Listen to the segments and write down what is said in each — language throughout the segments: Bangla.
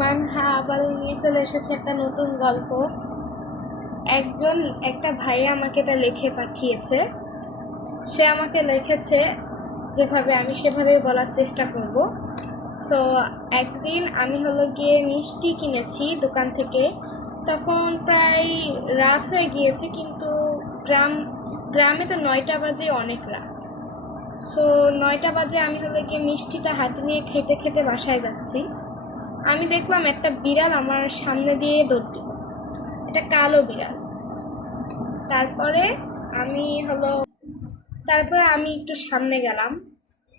মানহা আবারও নিয়ে চলে এসেছে একটা নতুন গল্প। একটা ভাই আমাকে এটা লিখে পাঠিয়েছে। সে আমাকে লিখেছে যেভাবে, আমি সেভাবে বলার চেষ্টা করব। সো একদিন আমি গিয়ে মিষ্টি কিনেছি দোকান থেকে। তখন প্রায় রাত হয়ে গিয়েছে, কিন্তু গ্রামে তো 9টা বাজে, অনেক রাত। সো 9টা বাজে আমি গিয়ে মিষ্টিটা হাতে নিয়ে খেতে খেতে বাসায় যাচ্ছি। আমি দেখলাম একটা বিড়াল আমার সামনে দিয়ে দৌড় দিল, একটা কালো বিড়াল। তারপরে আমি একটু সামনে গেলাম,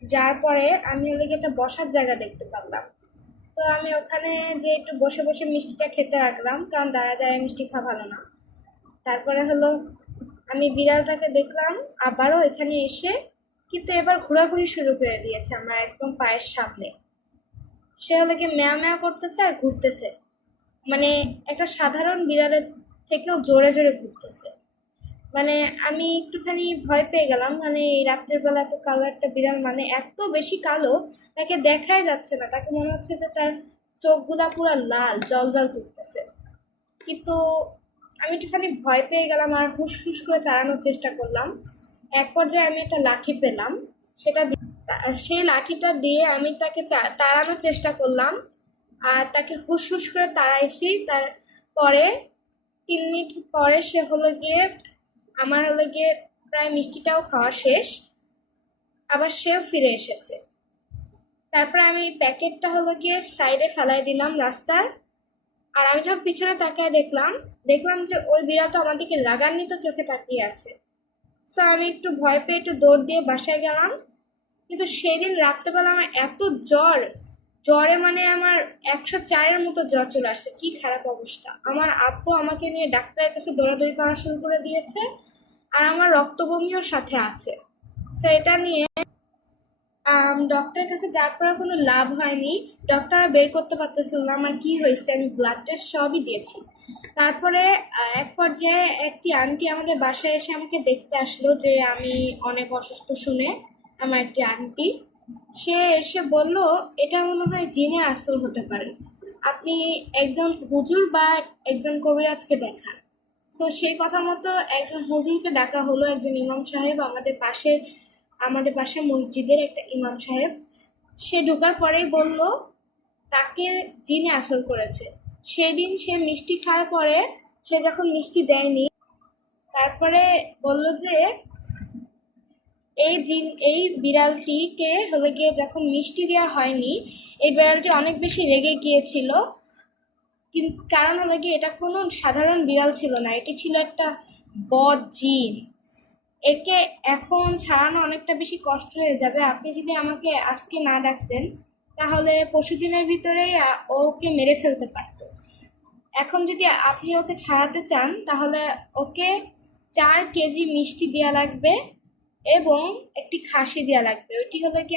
যার পরে আমি একটা বসার জায়গা দেখতে পারলাম। তো আমি ওখানে যে একটু বসে বসে মিষ্টিটা খেতে লাগলাম, কারণ দাঁড়ায় দাঁড়ায় মিষ্টি খাওয়া ভালো না। তারপরে আমি বিড়ালটাকে দেখলাম আবারও এখানে এসে, কিন্তু এবার ঘোরাঘুরি শুরু করে দিয়েছে আমার একদম পায়ের সামনে। সে গিয়ে ম্যাও ম্যাও করতেছে আর ঘুরতেছে, মানে একটা সাধারণ বিড়ালের থেকেও জোরে জোরে ঘুরতেছে। মানে আমি একটুখানি ভয় পেয়ে গেলাম, মানে এই রাত্রের বেলা এত কালো একটা বিড়াল, মানে এত বেশি কালো তাকে দেখাই যাচ্ছে না, তাকে মনে হচ্ছে যে তার চোখগুলা পুরো লাল, জল জল করতেছে। কিন্তু আমি একটুখানি ভয় পেয়ে গেলাম আর হুস হুস করে তাড়ানোর চেষ্টা করলাম। এক পর্যায়ে আমি একটা লাঠি পেলাম, সেই লাঠিটা দিয়ে আমি তাকে তাড়ানোর চেষ্টা করলাম, আর তাকে হুস হুস করে তাড়াইছি। তারপরে 3 মিনিট পরে সে গিয়ে আমার গিয়ে প্রায় মিষ্টিটাও খাওয়া শেষ, আবার সেও ফিরে এসেছে। তারপরে আমি প্যাকেটটা গিয়ে সাইডে ফেলাই দিলাম রাস্তার। আর আমি যখন পিছনে তাকিয়ে দেখলাম যে ওই বিড়ালটা আমার দিকে রাগান্বিত চোখে তাকিয়ে আছে। সো আমি একটু ভয় পেয়ে একটু দৌড় দিয়ে বাসায় গেলাম। কিন্তু সেদিন রাত্রেবেলা আমার এত জ্বরে মানে আমার 104-এর মতো জ্বর চলে আসছে। কি খারাপ অবস্থা! আমার আব্বু আমাকে নিয়ে ডাক্তারের কাছে দৌড়াদৌড়ি করা শুরু করে দিয়েছে, আর আমার রক্ত বমিও সাথে আছে। সো এটা নিয়ে ডক্টরের কাছে যাওয়ার পরে কোনো লাভ হয়নি। ডক্টররা বের করতে পারতেছিল না আমার কি হয়েছে। আমি ব্লাড টেস্ট সবই দিয়েছি। তারপরে এক পর্যায়ে একটি আন্টি আমাদের বাসায় এসে আমাকে দেখতে আসলো যে আমি অনেক অসুস্থ শুনে। আমার একটি আন্টি, সে এসে বলল, এটা মনে হয় জিনের আসর হতে পারে, আপনি একজন হুজুর বা একজন কবিরাজকে দেখান। তো সেই কথা মতো একজন হুজুরকে ডাকা হলো, একজন ইমাম সাহেব, আমাদের পাশে মসজিদের একটা ইমাম সাহেব। সে ঢোকার পরেই বলল তাকে জিনে আসর করেছে। সেদিন সে মিষ্টি খাওয়ার পরে, সে যখন মিষ্টি দেয়নি, তারপরে বলল যে এই বিড়ালটিকে গিয়ে যখন মিষ্টি দেওয়া হয়নি, এই বিড়ালটি অনেক বেশি রেগে গিয়েছিল। কিন্তু কারণ গিয়ে এটা কোনো সাধারণ বিড়াল ছিল না, এটি ছিল একটা বদ জিন। একে এখন ছাড়ানো অনেকটা বেশি কষ্ট হয়ে যাবে। আপনি যদি আমাকে আজকে না ডাকতেন, তাহলে পরশুদিনের ভিতরেই ওকে মেরে ফেলতে পারত। এখন যদি আপনি ওকে ছাড়াতে চান, তাহলে ওকে 4 কেজি মিষ্টি দেওয়া লাগবে এবং একটি খাসি দেওয়া লাগবে। ওইটি কি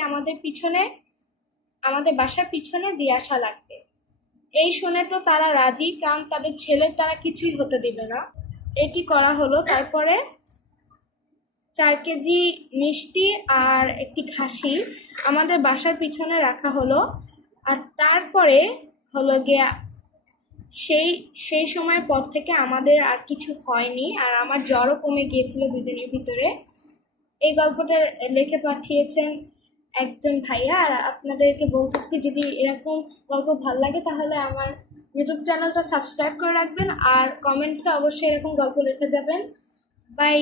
আমাদের বাসার পিছনে দিয়ে আসা লাগবে। এই শুনে তো তারা রাজি, কারণ তাদের ছেলে তারা কিছুই হতে দিবে না। এটি করা হলো। তারপরে 4 কেজি মিষ্টি আর একটি খাসি আমাদের বাসার পিছনে রাখা হলো। আর তারপরে গিয়া সেই সময়ের পর থেকে আমাদের আর কিছু হয়নি, আর আমার জ্বরও কমে গিয়েছিল 2 দিনের ভিতরে। এই গল্পটা লিখে পাঠিয়েছেন একজন ভাইয়া। আর আপনাদেরকে বলতেছি, যদি এরকম গল্প ভালো লাগে তাহলে আমার ইউটিউব চ্যানেলটা সাবস্ক্রাইব করে রাখবেন, আর কমেন্টসে অবশ্যই এরকম গল্প লিখে যাবেন। বাই।